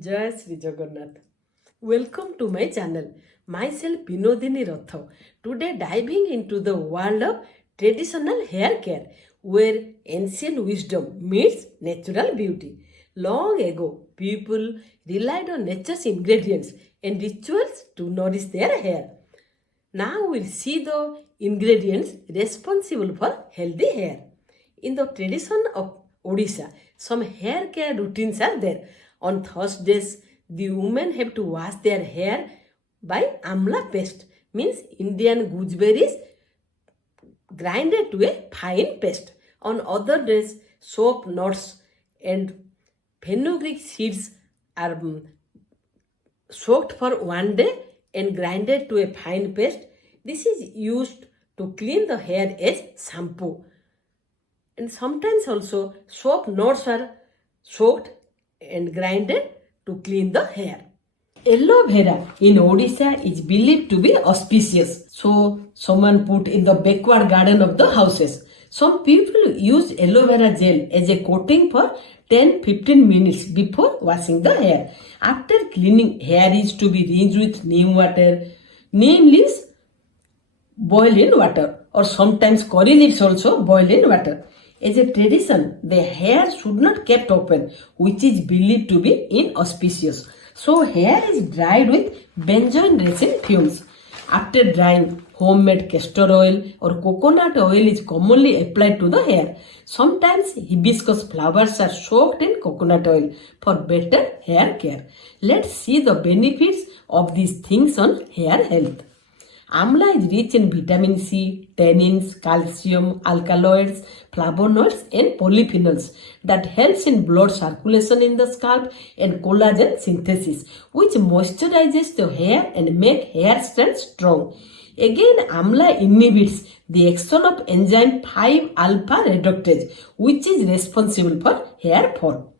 Jai Sri Jagannath. Welcome to my channel. Myself Binodini Rathav. Today diving into the world of traditional hair care where ancient wisdom meets natural beauty. Long ago, people relied on nature's ingredients and rituals to nourish their hair. Now we'll see the ingredients responsible for healthy hair. In the tradition of Odisha, some hair care routines are there. On Thursdays, the women have to wash their hair by Amla paste, means Indian gooseberries grinded to a fine paste. On other days, soap nuts and Fenugreek seeds are soaked for one day and grinded to a fine paste. This is used to clean the hair as shampoo. And sometimes also soap nuts are soaked and grinded to clean the hair. Aloe vera in Odisha is believed to be auspicious. So someone put in the backward garden of the houses. Some people use aloe vera gel as a coating for 10-15 minutes before washing the hair. After cleaning, hair is to be rinsed with neem water. Neem leaves boil in water, or sometimes curry leaves also boil in water. As a tradition, the hair should not kept open, which is believed to be inauspicious. So hair is dried with benzoin resin fumes. After drying, homemade castor oil or coconut oil is commonly applied to the hair. Sometimes hibiscus flowers are soaked in coconut oil for better hair care. Let's see the benefits of these things on hair health. Amla is rich in vitamin C, tannins, calcium, alkaloids, flavonoids and polyphenols that helps in blood circulation in the scalp and collagen synthesis, which moisturizes the hair and make hair strands strong. Again, Amla inhibits the action of enzyme 5-alpha reductase, which is responsible for hair fall.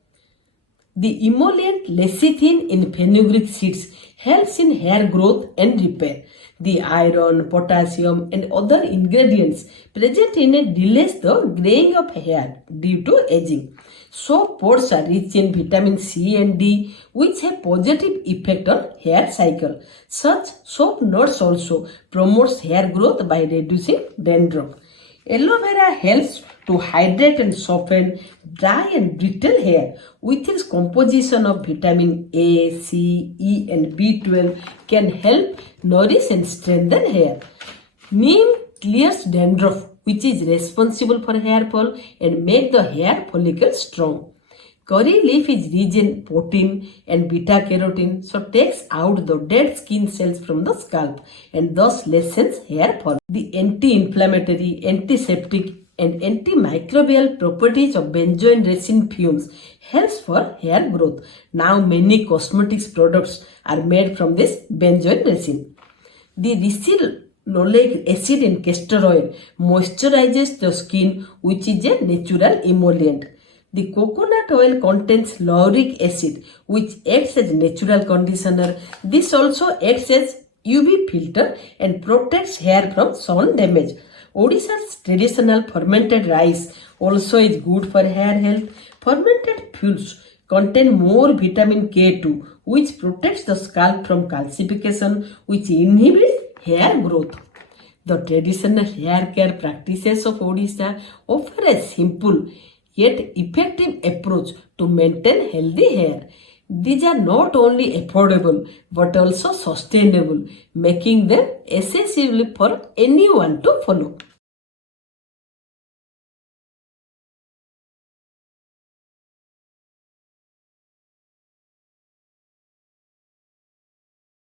The emollient lecithin in fenugreek seeds helps in hair growth and repair. The iron, potassium and other ingredients present in it delays the graying of hair due to aging. Soap pods are rich in vitamin C and D, which have positive effect on hair cycle. Such soap nuts also promotes hair growth by reducing dandruff. Aloe vera helps to hydrate and soften dry and brittle hair. With its composition of vitamin A, C, E and B12 can help nourish and strengthen hair. Neem clears dandruff, which is responsible for hair fall and make the hair follicle strong. Curry leaf is rich in protein and beta-carotene, so takes out the dead skin cells from the scalp and thus lessens hair fall. The anti-inflammatory, antiseptic and antimicrobial properties of benzoin resin fumes helps for hair growth. Now many cosmetics products are made from this benzoin resin. The ricinoleic acid in castor oil moisturizes the skin, which is a natural emollient. The coconut oil contains lauric acid, which acts as natural conditioner. This also acts as UV filter and protects hair from sun damage. Odisha's traditional fermented rice also is good for hair health. Fermented fuels contain more vitamin K2, which protects the scalp from calcification, which inhibits hair growth. The traditional hair care practices of Odisha offer a simple yet effective approach to maintain healthy hair. These are not only affordable but also sustainable, making them accessible for anyone to follow.